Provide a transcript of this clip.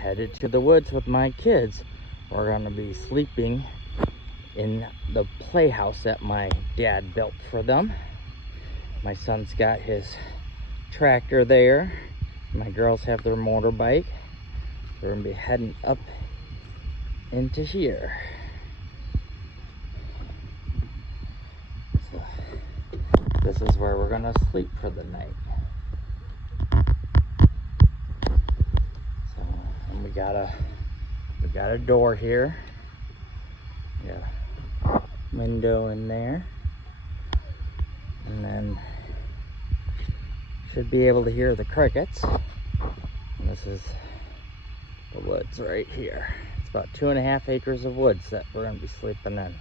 headed to the woods with my kids. We're gonna be sleeping in the playhouse that my dad built for them. My son's got his tractor there. My girls have their motorbike. We're gonna be heading up into here. So this is where we're gonna sleep for the night. So, and we got a door here. Yeah, window in there, and then should be able to hear the crickets. And this is the woods right here. It's about 2.5 acres of woods that we're gonna be sleeping in.